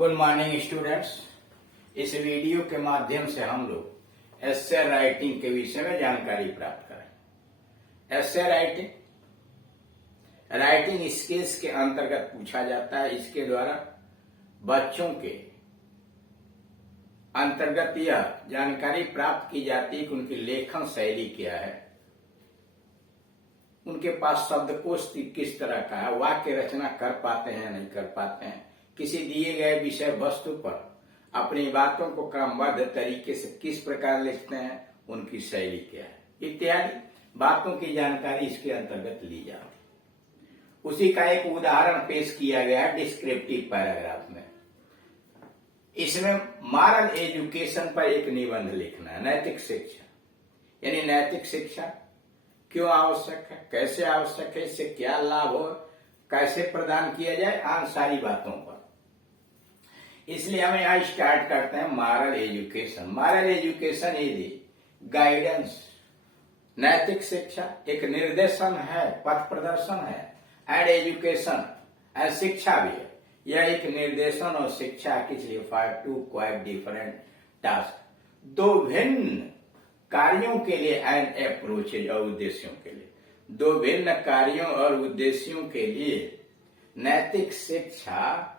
Good morning students. इस video के माध्यम से हम लोग एस्से राइटिंग के विषय में जानकारी प्राप्त करें। एस्से राइटिंग स्किल्स के अंतर्गत पूछा जाता है। इसके द्वारा बच्चों के अंतर्गत यह जानकारी प्राप्त की जाती है कि उनकी लेखन शैली क्या है, उनके पास शब्दकोश किस तरह का है, वाक्य रचना कर पाते हैं नहीं कर पाते हैं, किसी दिए गए विषय वस्तु पर अपनी बातों को क्रमबद्ध तरीके से किस प्रकार लिखते हैं, उनकी शैली क्या है, इत्यादि बातों की जानकारी इसके अंतर्गत ली जाती है। उसी का एक उदाहरण पेश किया गया है डिस्क्रिप्टिव पैराग्राफ में। इसमें मॉरल एजुकेशन पर एक निबंध लिखना है। नैतिक शिक्षा यानी नैतिक शिक्षा क्यों आवश्यक है, कैसे आवश्यक है, इससे क्या लाभ हो, कैसे प्रदान किया जाए, आन सारी बातों पर। इसलिए हम यहाँ स्टार्ट करते हैं moral education. Moral education is guidance. नैतिक शिक्षा एक निर्देशन है, पथ प्रदर्शन है। एंड एजुकेशन शिक्षा भी है। यह एक निर्देशन और शिक्षा किसी टू क्वाइट डिफरेंट टास्क, दो भिन्न कार्यों के लिए एंड अप्रोचेज और उद्देश्यों के लिए, दो भिन्न कार्यों और उद्देश्यों के लिए नैतिक शिक्षा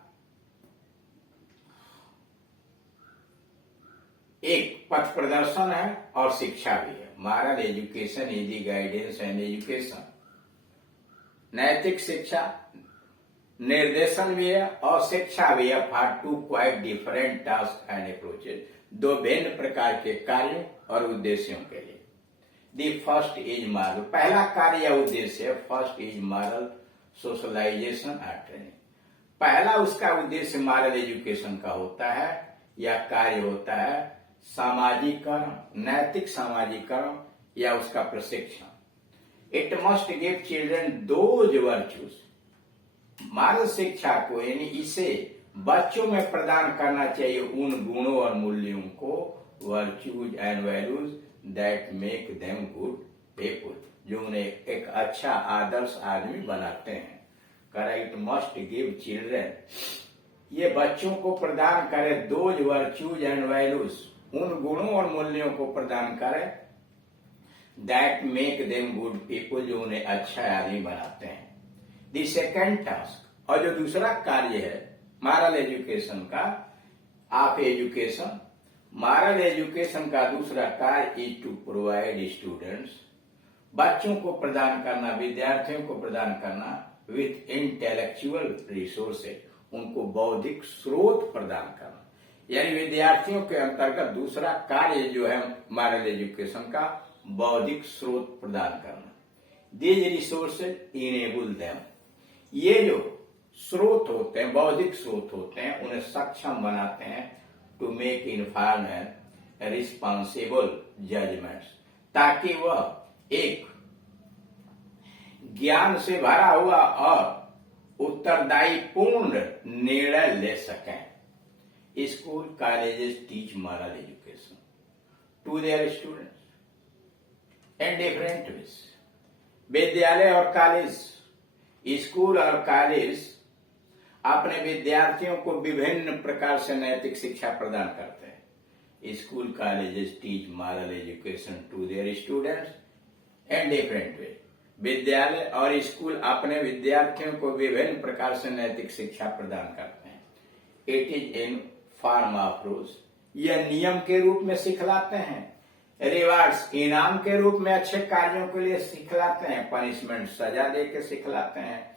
एक पथ प्रदर्शन है और शिक्षा भी है। Moral education is the guidance and education. नैतिक शिक्षा निर्देशन भी है और शिक्षा भी है for two quite different task and approaches, दो भिन्न प्रकार के कार्यों और उद्देश्यों के लिए। दी फर्स्ट इज मॉरल, पहला कार्य या उद्देश्य है। First is moral socialisation and training. पहला उसका उद्देश्य मॉरल एजुकेशन का होता है या कार्य होता है सामाजिकरण, नैतिक सामाजिकरण या उसका प्रशिक्षण। It must give children those virtues. Moral शिक्षा को यानी इसे बच्चों में प्रदान करना चाहिए उन गुणों और मूल्यों को, virtues and values that make them good people, जो उन्हें एक अच्छा आदर्श आदमी बनाते हैं। करेक्ट, मस्ट गिव चिल्ड्रन, ये बच्चों को प्रदान करे दोज वर्च्यूज एंड वैल्यूज, उन गुणों और मूल्यों को प्रदान करे that make them good people, जो उन्हें अच्छा आदमी बनाते हैं। द सेकेंड टास्क, और जो दूसरा कार्य है मॉरल एजुकेशन का, ऑफ एजुकेशन, मॉरल एजुकेशन का दूसरा कार्य इज टू प्रोवाइड स्टूडेंट्स, बच्चों को प्रदान करना, विद्यार्थियों को प्रदान करना विथ इंटेलेक्चुअल रिसोर्सेज, उनको बौद्धिक स्रोत प्रदान करना। यानी विद्यार्थियों के अंतर्गत दूसरा कार्य जो है मॉरल एजुकेशन का, बौद्धिक स्रोत प्रदान करना। दीज रिसोर्सेज इनेबल देम, ये जो स्रोत होते हैं, बौद्धिक स्रोत होते हैं, उन्हें सक्षम बनाते हैं to make informed and responsible judgements, ताकि वह एक ज्ञान से भरा हुआ और उत्तरदायी पूर्ण निर्णय ले सकें। School colleges teach moral education to their students in different ways. विद्यालय और कॉलेज, स्कूल और कॉलेज अपने विद्यार्थियों को विभिन्न प्रकार से नैतिक शिक्षा प्रदान करते हैं। School colleges teach moral education to their students in different way. विद्यालय और स्कूल अपने विद्यार्थियों को विभिन्न प्रकार से नैतिक शिक्षा प्रदान करते हैं। It is in form of rules, यह नियम के रूप में सिखलाते हैं। रिवार्ड्स, इनाम के रूप में अच्छे कार्यों के लिए सिखलाते हैं। पनिशमेंट, सजा दे के सिखलाते हैं।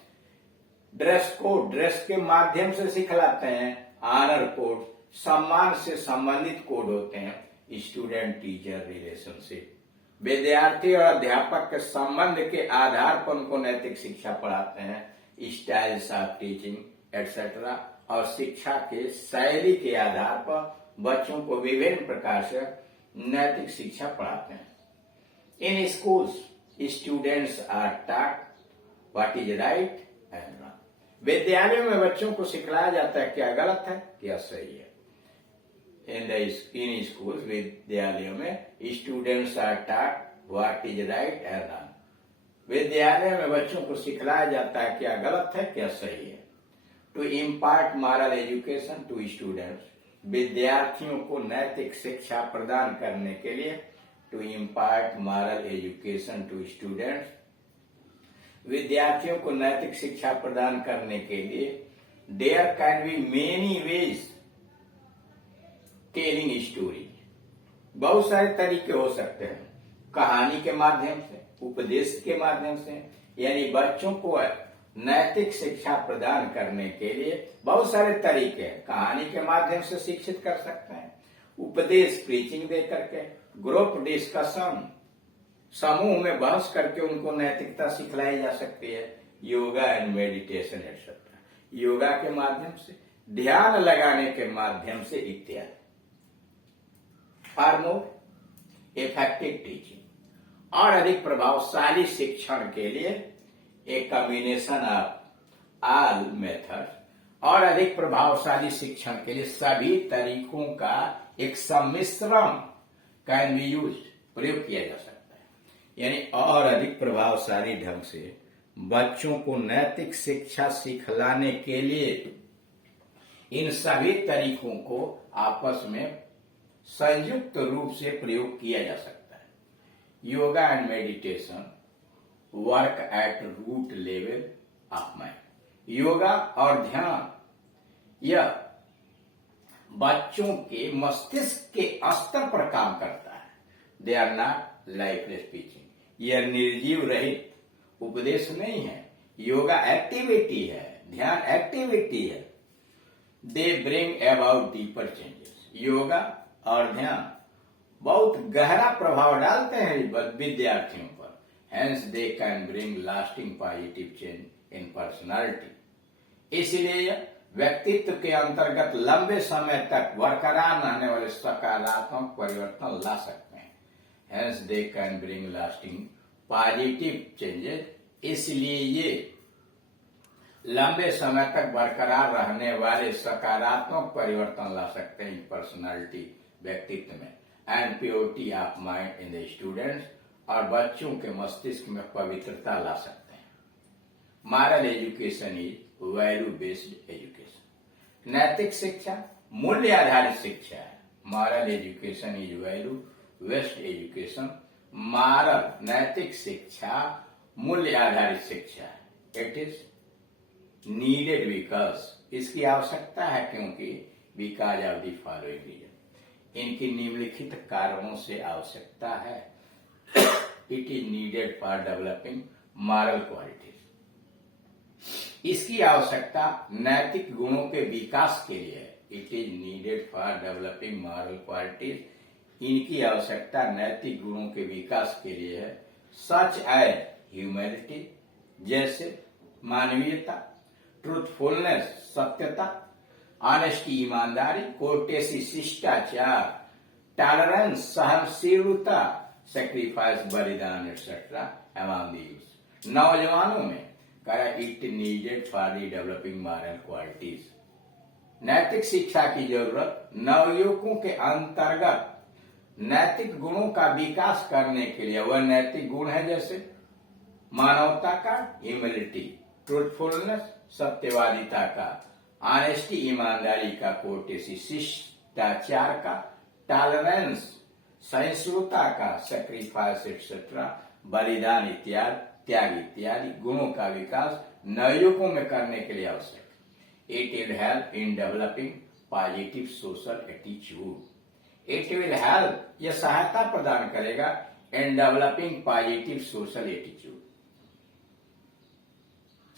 ड्रेस कोड, ड्रेस के माध्यम से सिखलाते हैं। ऑनर कोड, सम्मान से संबंधित कोड होते हैं। स्टूडेंट टीचर रिलेशनशिप, विद्यार्थी और अध्यापक के संबंध के आधार पर उनको नैतिक शिक्षा पढ़ाते हैं। स्टाइल्स ऑफ टीचिंग एटसेट्रा, और शिक्षा के शैली के आधार पर बच्चों को विभिन्न प्रकार से नैतिक शिक्षा पढ़ाते हैं। In schools students are taught what is right and wrong. विद्यालयों में बच्चों को सिखलाया जाता है क्या गलत है क्या सही है। इन स्कूल्स, विद्यालयों में students are taught what is right and wrong. विद्यालय में बच्चों को सिखलाया जाता है क्या गलत है क्या सही है। To impart moral education to students, विद्यार्थियों को नैतिक शिक्षा प्रदान करने के लिए, to impart moral education to students, विद्यार्थियों को नैतिक शिक्षा प्रदान करने के लिए, there can be many ways telling story, बहुत सारे तरीके हो सकते हैं, कहानी के माध्यम से, उपदेश के माध्यम से, यानी बच्चों को नैतिक शिक्षा प्रदान करने के लिए बहुत सारे तरीके हैं। कहानी के माध्यम से शिक्षित कर सकते हैं, उपदेश प्रीचिंग दे करके, ग्रुप डिस्कशन समूह में बहस करके उनको नैतिकता सिखलाई जा सकती है, yoga and meditation etcetera, yoga के माध्यम से, ध्यान लगाने के माध्यम से इत्यादि। फॉर मोर इफेक्टिव टीचिंग, और अधिक प्रभावशाली शिक्षण के लिए एक कॉम्बिनेशन ऑफ ऑल मेथड, और अधिक प्रभावशाली शिक्षण के लिए सभी तरीकों का एक सम्मिश्रण कैन बी यूज, प्रयोग किया जा सकता है। यानी और अधिक प्रभावशाली ढंग से बच्चों को नैतिक शिक्षा सिखलाने के लिए इन सभी तरीकों को आपस में संयुक्त रूप से प्रयोग किया जा सकता है। Yoga and meditation work at root level of mind, yoga और ध्यान यह बच्चों के मस्तिष्क के स्तर पर काम करता है। They are not lifeless teaching, यह निर्जीव रहित उपदेश नहीं है, योगा एक्टिविटी है, ध्यान एक्टिविटी है। They bring about deeper changes, yoga और ध्यान बहुत गहरा प्रभाव डालते हैं विद्यार्थियों पर, hence they can bring lasting positive change in personality, इसलिए व्यक्तित्व के अंतर्गत लंबे समय तक बरकरार रहने वाले सकारात्मक परिवर्तन ला सकते हैं। Hence they can bring lasting positive changes, इसलिए ये लंबे समय तक बरकरार रहने वाले सकारात्मक परिवर्तन ला सकते हैं पर्सनालिटी, व्यक्तित्व में, and purity of mind in the students, और बच्चों के मस्तिष्क में पवित्रता ला सकते हैं। Moral education is value based education, नैतिक शिक्षा मूल्य आधारित शिक्षा है। Moral education is value based education, moral नैतिक शिक्षा मूल्य आधारित शिक्षा है। इट इज नीडेड बिकॉज, इसकी आवश्यकता है क्योंकि, because of the following reason, इनकी निम्नलिखित कारणों से आवश्यकता है। It is needed for developing moral qualities, इसकी आवश्यकता नैतिक गुणों के विकास के लिए है। It is needed for developing moral qualities, इनकी आवश्यकता नैतिक गुणों के विकास के लिए है। सच एज ह्यूमैनिटी, जैसे मानवीयता, ट्रूथफुलनेस सत्यता, ऑनेस्टी ईमानदारी, कोर्टेसी शिष्टाचार, टॉलरेंस सहनशीलता, सेक्रीफाइस बलिदान एक्सेट्रा अमंग द नौजवानों में करा it needed for the developing moral qualities, नैतिक शिक्षा की जरूरत नवयुवकों के अंतर्गत नैतिक गुणों का विकास करने के लिए। वह नैतिक गुण है जैसे मानवता का, ह्यूमिलिटी, ट्रूथफुलनेस सत्यवादिता का, ऑनेस्टी ईमानदारी का, कोर्टेसी शिष्टाचार का, टॉलरेंस सहिष्णुता का, सैक्रिफाइस एक्सेट्रा बलिदान इत्यादि, त्याग इत्यादि गुणों का विकास नवयुवकों में करने के लिए आवश्यक है। It will help in developing positive social attitude, it will help, यह सहायता प्रदान करेगा in developing positive social attitude,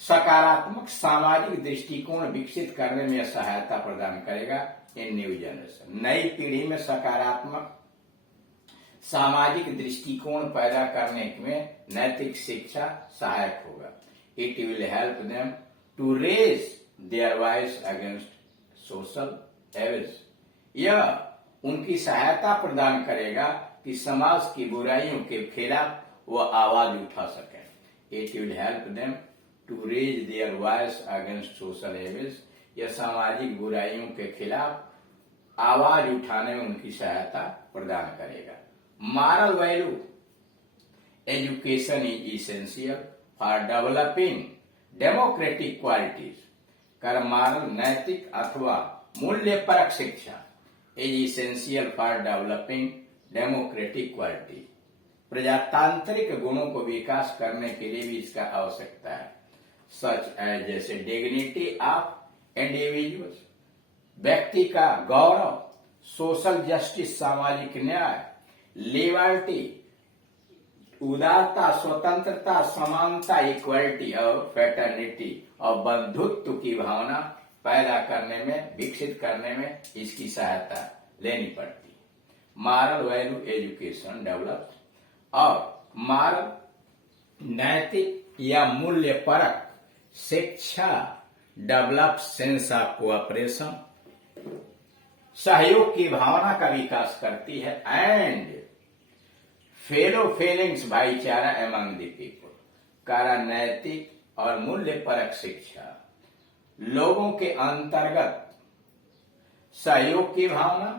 सकारात्मक सामाजिक दृष्टिकोण विकसित करने में सहायता प्रदान करेगा इन न्यू जनरेशन, नई पीढ़ी में सकारात्मक सामाजिक दृष्टिकोण पैदा करने में नैतिक शिक्षा सहायक होगा। It will help them to raise their voice against social evils, यह उनकी सहायता प्रदान करेगा कि समाज की बुराइयों के खिलाफ वह आवाज उठा सके। It will help them to raise their voice against social evils, यह सामाजिक बुराइयों के खिलाफ आवाज उठाने में उनकी सहायता प्रदान करेगा। Moral value education is essential for developing democratic qualities, कर्ममानव नैतिक अथवा मूल्यपरक शिक्षा is essential for developing democratic quality. प्रजातांत्रिक गुणों को विकास करने के लिए भी इसका आवश्यकता है। सच एज जैसे डिग्निटी ऑफ इंडिविजुअल्स, व्यक्ति का गौरव, सोशल जस्टिस सामाजिक न्याय, लिबर्टी उदारता, स्वतंत्रता, समानता, इक्वलिटी और फ्रेटर्निटी और बंधुत्व की भावना पैदा करने में, विकसित करने में इसकी सहायता लेनी पड़ती है। मॉरल वैल्यू एजुकेशन डेवलप और मॉरल नैतिक या मूल्य परक शिक्षा डेवलप सेंस ऑफ कोऑपरेशन, सहयोग की भावना का विकास करती है एंड फेलो फीलिंग्स भाईचारा एमंग द पीपल। कारण नैतिक और मूल्य परक शिक्षा लोगों के अंतर्गत सहयोग की भावना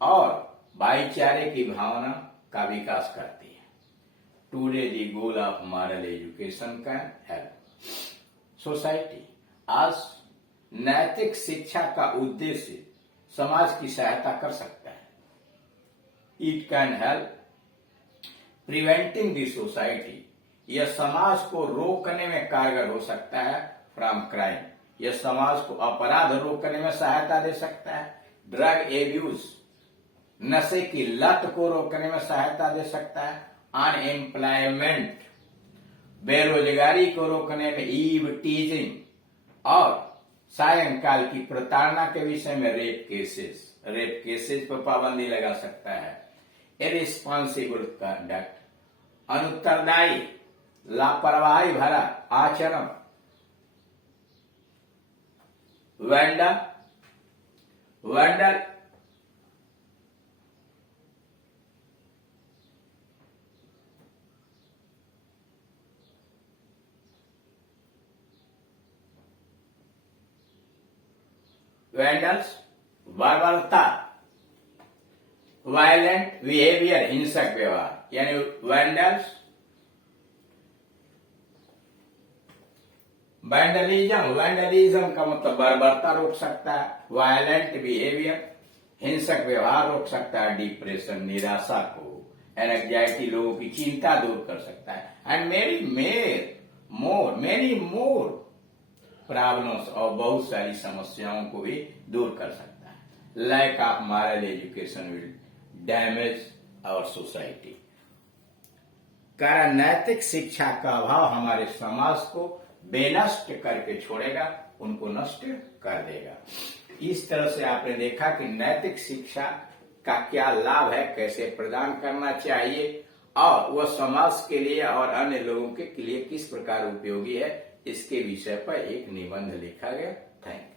और भाईचारे की भावना का विकास करती है। Today the goal of moral education can help society. आज नैतिक शिक्षा का उद्देश्य समाज की सहायता कर सकता है। It can help preventing the society, यह समाज को रोकने में कारगर हो सकता है फ्रॉम क्राइम, यह समाज को अपराध रोकने में सहायता दे सकता है। ड्रग एब्यूज, नशे की लत को रोकने में सहायता दे सकता है। अनएम्प्लॉयमेंट, बेरोजगारी को रोकने में। ईव टीजिंग और सायंकाल की प्रताड़ना के विषय में रेप केसेस पर पाबंदी लगा सकता है। इरिस्पॉन्सिबल कंडक्ट, अनुत्तरदायी लापरवाही भरा आचरण। वैंडल वैंडल्स बर्बरता, वायलेंट बिहेवियर हिंसक व्यवहार, यानी वैंडलिज्म का मतलब बर्बरता रोक सकता है। वायलेंट बिहेवियर हिंसक व्यवहार रोक सकता है। डिप्रेशन निराशा को, एंजाइटी लोगों की चिंता दूर कर सकता है। एंड मेनी मोर प्रॉब्लम्स और बहुत सारी समस्याओं को भी दूर कर सकता है। Lack of moral education will damage our society. कारण नैतिक शिक्षा का अभाव हमारे समाज को बेनष्ट करके छोड़ेगा, उनको नष्ट कर देगा। इस तरह से आपने देखा कि नैतिक शिक्षा का क्या लाभ है, कैसे प्रदान करना चाहिए और वह समाज के लिए और अन्य लोगों के लिए किस प्रकार उपयोगी है, इसके विषय पर एक निबंध लिखा गया। Thank you.